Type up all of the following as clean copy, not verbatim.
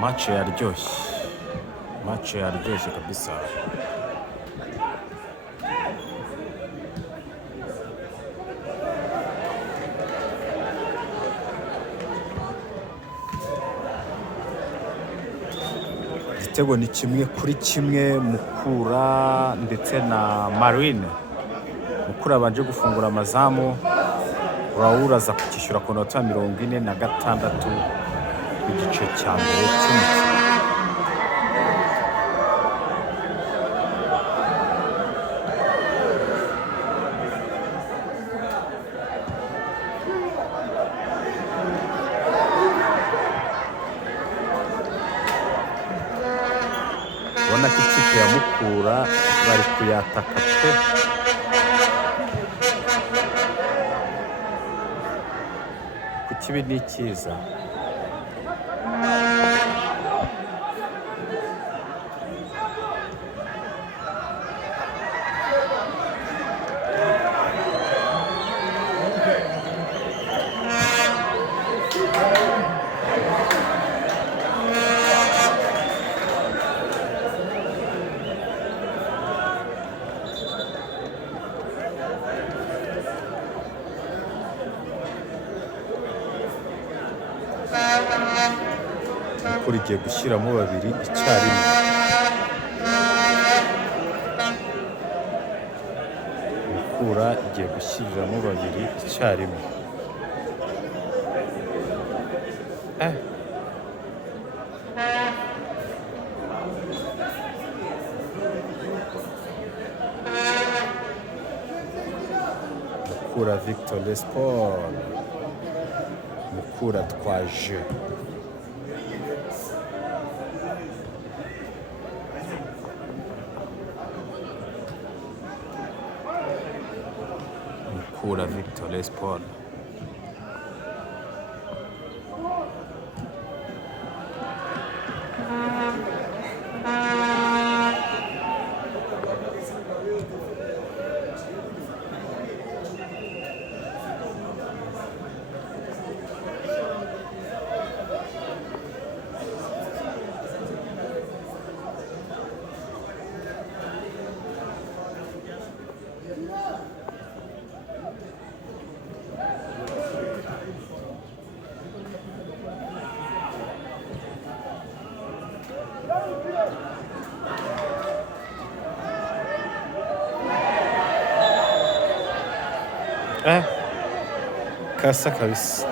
match yaryoshye, match yaryoshye kabisa. Igitego ni 1-1 Mukura ndetse na Marine. Mukura abanje gufungura amazamu, Raoul aza kukishyura ku minota 46 w'igice cya mbere cy'umukino. Ubona ko ikipe ya Mukura bari kuyataka pe. Ku kibi ni cyiza. Mukura igiye gushyiramo babiri icyarimwe. Mukura igiye gushyiriramo babiri icyarimwe. Mukura Victor Sport. Mukura 3 Mukura Victor Sport. Kasa kabisa.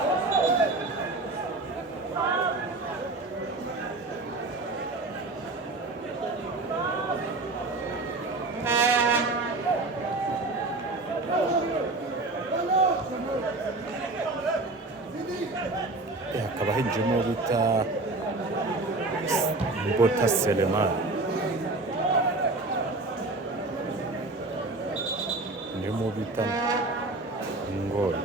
Hakaba hinjemo bita Mbota Selemani. Ndimo bita Ngolo.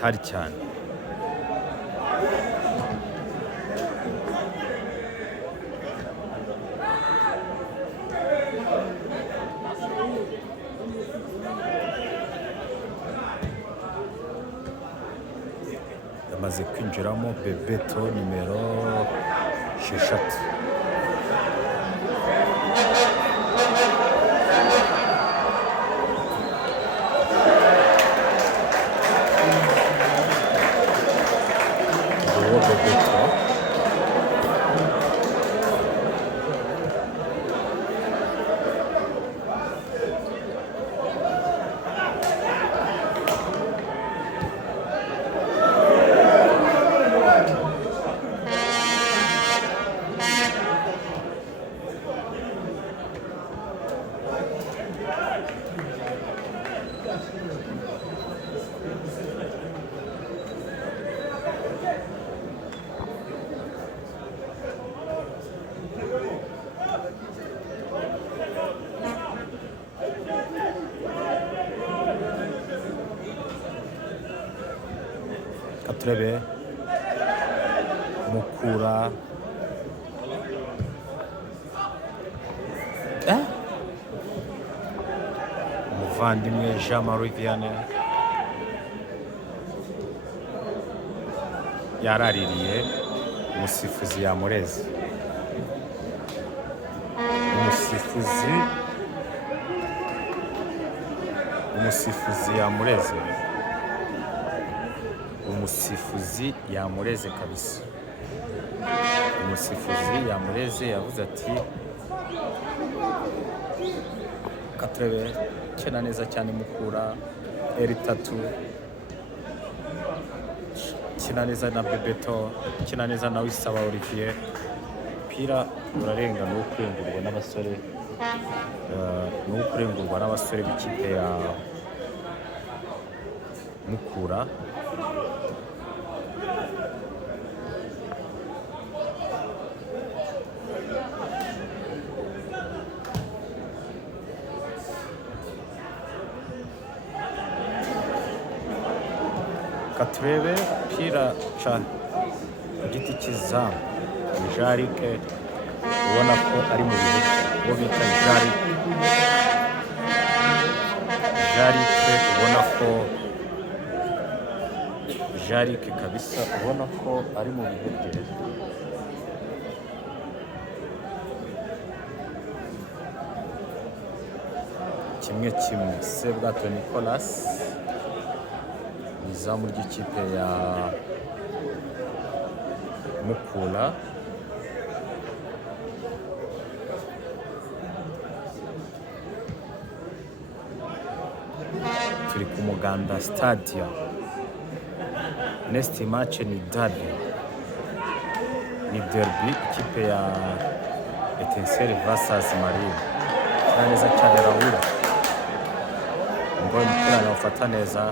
Hatari cyane. Yamaze kwinjiramo Bebeto nimero 6. katurebe Mukura umuvandimwe Jean Marie Vianney yaraririye umusifuzi yamureze. umusifuzi yamureze. Umusifuzi yamureze kabisa. Umusifuzi yamureze yavuze ati katurebe kina neza cyane Mukura R3 kina neza na Bebeto kina neza na Wisaba Olivier. Pira urarenga no kurengurwa n'abasore b'ikipe ya Mukura. Katurebe pira ca igiti cy'izamu Jarike ubona ko ari mu bihe uwo bita Jarike ubona ko Jarike kabisa ubona ko ari mu bihe bye. Kimwe Sebwato Nicolas izamu ry'ikipe ya Mukura. Turi ku Muganda Stadium. Next match ni derby. Ikipe ya Etincelle vs Marine. Neza cyane Raoul. Ngo umupira nawufata neza.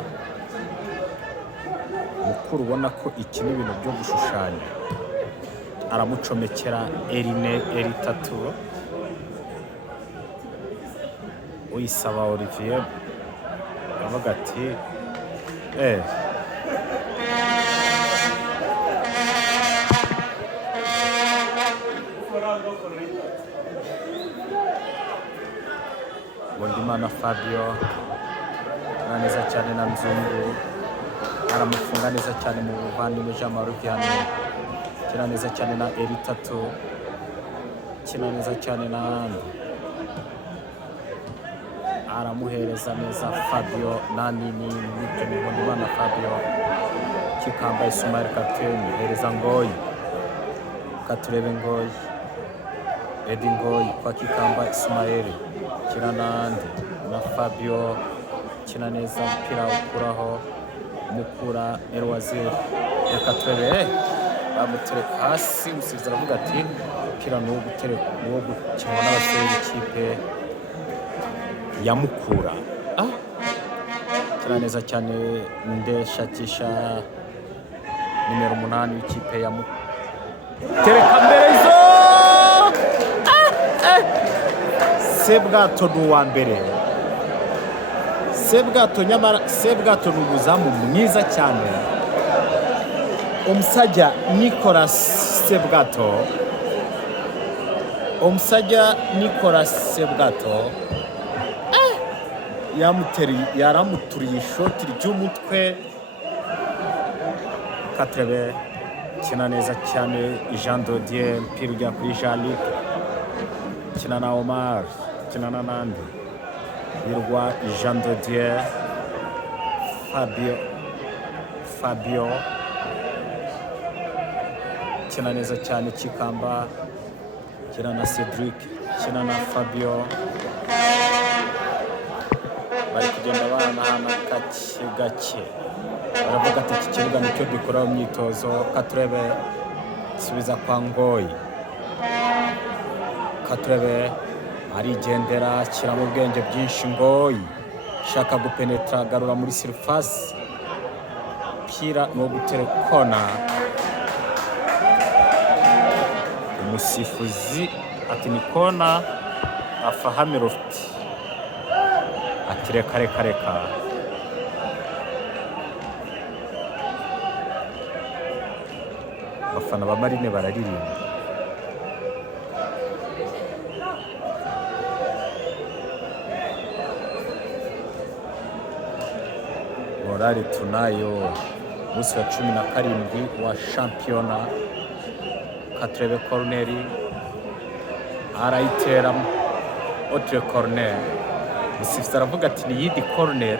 Mukuru ubona ko iki ni ibintu byo gushushanya. Aramucomekera R3 Wisaba Olivier avuga ati Ngondimana Fabio neza cyane na Nzungu aramufunga neza cyane mu buvandimwe Jean Marie Vianney kina neza cyane na R3 kina neza cyane na aramuhereza neza Fabio nani ni Ngondimana Fabio kikamba Ismail Kapteni hereza Ngoyi katurebe Ngoyi Edi Ngoyi kwa kikamba Ismail kina na Fabio kina neza mpira ukuraho Mukura Erwazir yakaturebe bamutereka hasi umusifuzi aravuga ati mpira n'uwo gukinwa n'abasore b'ikipe ya Mukura. Kina neza cyane Ndeshakisha nimero 8 w'ikipe ya Mukura. Tereka mbere izo Sebwato n'uwa mbere. Sebwato ni umuzamu mwiza cyane. Omusajja Nicolas Sebwato yaramuturiye ishoti ry'umutwe. Katurebe kina neza cyane Jean Dodier mpira ujya kuri Jean-Luc kina na Omar kina na Nandi Hirwa Jean Dodier Fabio kina neza cyane Kikamba kina na Cedric kina na Fabio bari kugenda banahana gake baravuga ati iki kibuga nicyo dukora mu myitozo. Katurebe subiza kwa Ngoyi. Katurebe arigendera ashyira mu bwenge bwinshi Ngoyi shaka gupenetra garura muri surface pira no guterekona. Umusifuzi ati ni kona afahame Lofty ati reka abafana ba Marine bararirimba. Morale tunayo, umunsi wa 17 wa shampiyona. Katrebe koroneri arayitera otre corner, umusifuzi aravuga ati ni yindi corner.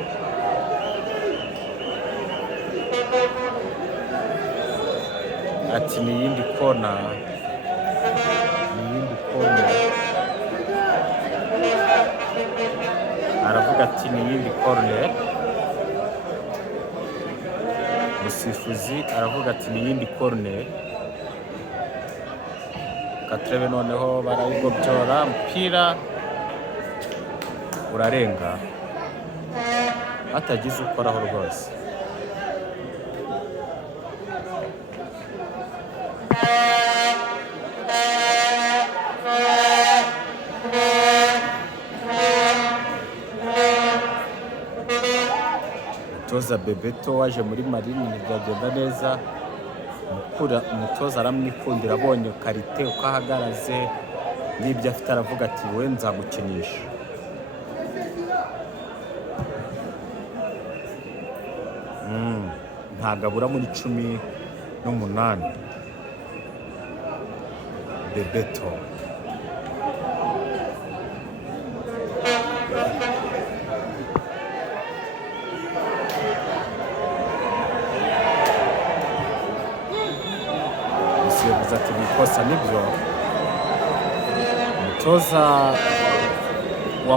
Ati ni yindi kona, ni yindi corner, aravuga ati ni yindi corner. Umusifuzi aravuga ati ni yindi corner. Katrebe noneho barayigobyora, mpira urarenga hatagize ukoraho rwose. Umutoza Bebeto waje muri Marine ntibyagenda neza, umutoza aramwikundira, abonye karite uko ahagaraze n'ibyo afite aravuga ati we nzagukinisha. Ntabwo abura muri 18 Bebeto. Yavuze ati bikosa nibyo. Umutoza wa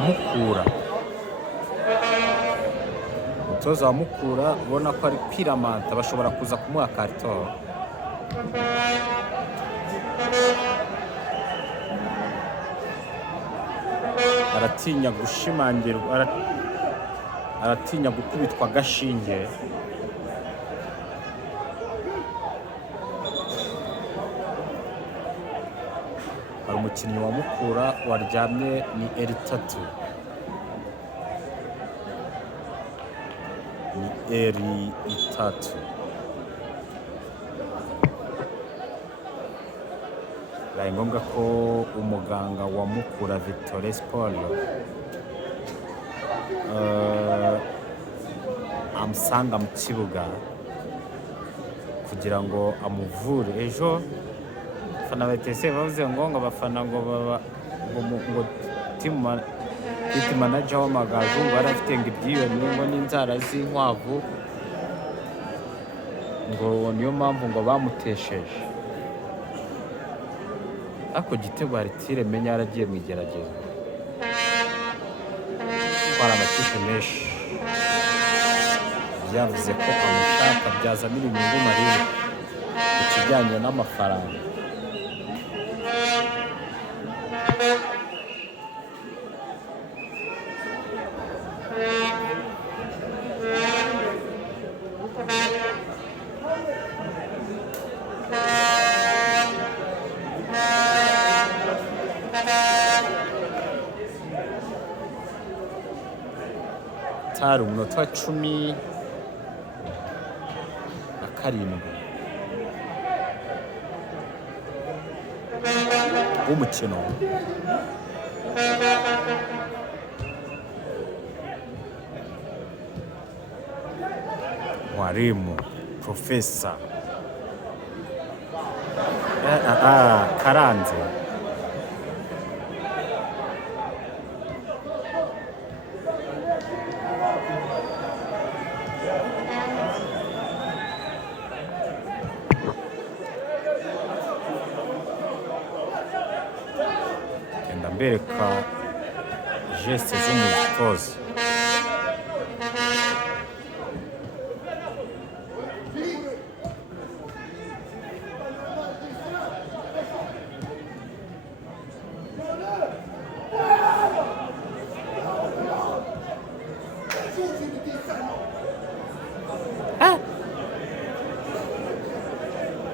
Mukura ubona ko ari kwiramanta, bashobora kuza kumuha karito. Aratinya gushimangirwa, aratinya gukubitwa agashinge. Hari umukinnyi wa Mukura waryamye, ni Eritatu. Ni Eritatu. Bibaye ngombwa ko umuganga wa Mukura Victoire Sport amusanga mu kibuga kugira ngo amuvure. Ejo abafana ba ETC bavuze ngo abafana ngo team manager w'Amagaju ngo arafite ngo ibyiyoni ngo n'inzara z'inkwavu, ngo niyo mpamvu ngo bamutesheje. Ako Gitego Aritire menya yaragiye mu igerageza, twara amakipe menshi yavuze ko amushaka byazanira inyungu Marine ku kijyanye n'amafaranga. Tari umunota wa 17 w'umukino. Mwalimu Profesa Karanze bereka geste z'umutoza.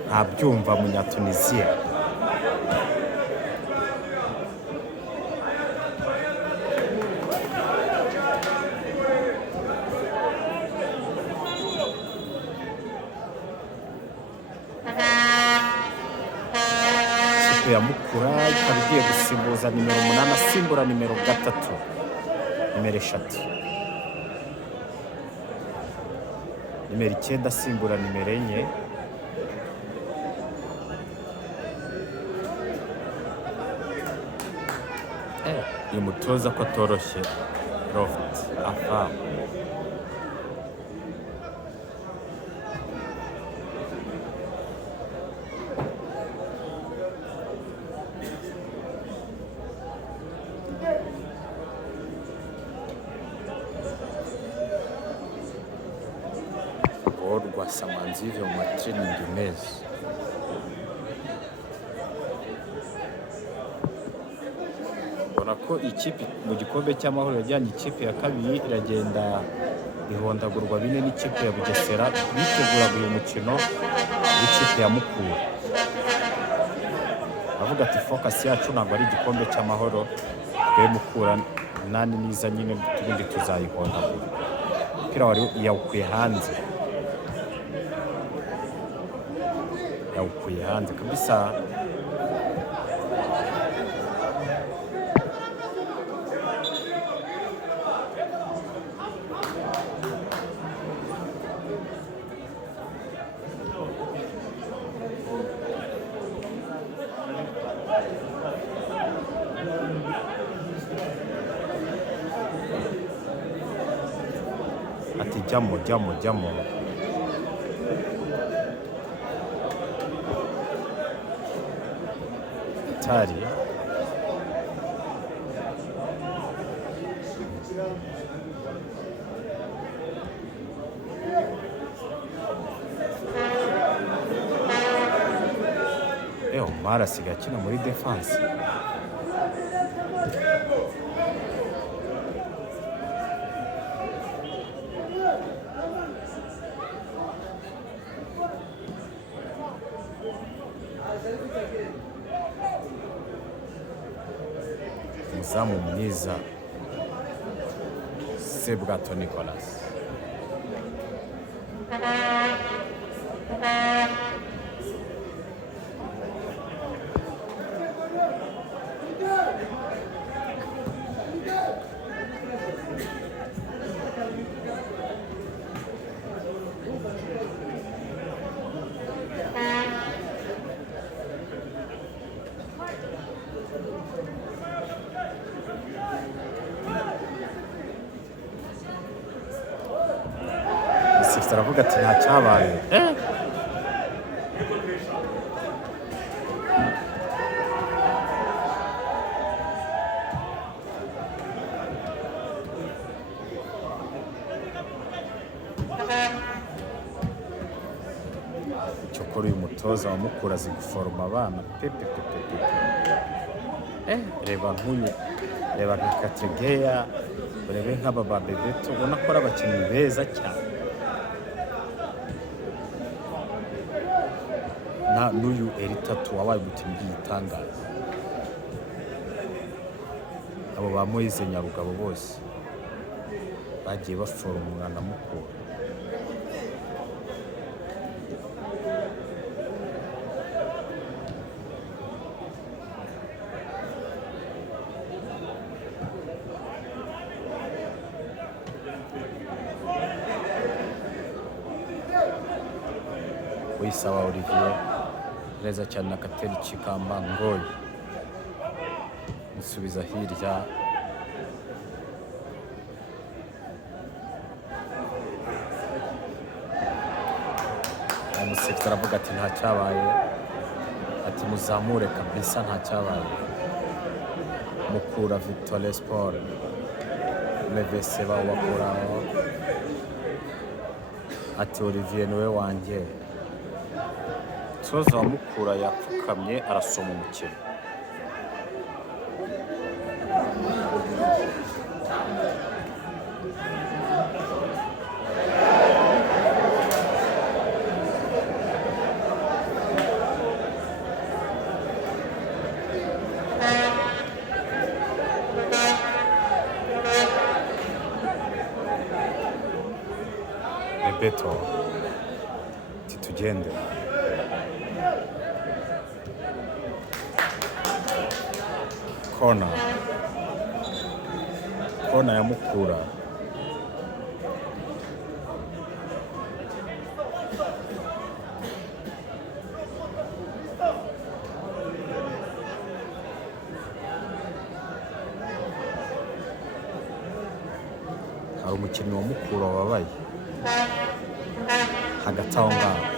Ntabyumva Munyatunisia. ya Mukura ikaba igiye gusimbuza nimero 8 asimbura nimero 3, nimero 3, nimero 9 asimbura nimero 4. Uyu mutoza ko atoroshye Loft Afam. Rwa Samanzive mu matraining meza. Ubona ko ikipe mu gikombe cy'amahoro yajyanye ikipe ya kabiri iragenda ihondagurwa 4 n'ikipe ya Bugesera biteguraga uyu mukino w'ikipe ya Mukura. Avuga ati focus yacu ntabwo ari igikombe cy'amahoro, twe Mukura nani niza nyine tubundi tuzayihondagura. Umupira wari yawukuye hanze, yawukuye hanze kabisa. Ati jamo. Tari Omar asigaye akina muri defense. Umuzamu mwiza Sebwato Nicolas. Aravuga ati nta cyabaye. Cyokora uyu mutoza wa Mukura azi guforoma abana pepe. Reba nk'uyu, reba nka Kategeya, urebe nk'aba ba Bebeto, ubona ko ari abakinnyi beza cyane. N'uyu Eritatu wabaye umukinnyi w'igitangaza. Abo ba Moise Nyarugabo bose bagiye baforomwa na Mukura. Wisaba Olivier neza cyane na Kateri Chikamba Ngoyi musubiza hirya. Umusekitari aravuga ati nta cyabaye, ati muzamure kabisa nta cyabaye. Mukura Victoire Sport mevese bawakuraho ati Olivier niwe wanjye. Umutoza wa Mukura yapfukamye arasoma umukino. Beto titugende. kona ya Mukura. Hari umukinnyi wa Mukura wabaye hagati aho ngaho.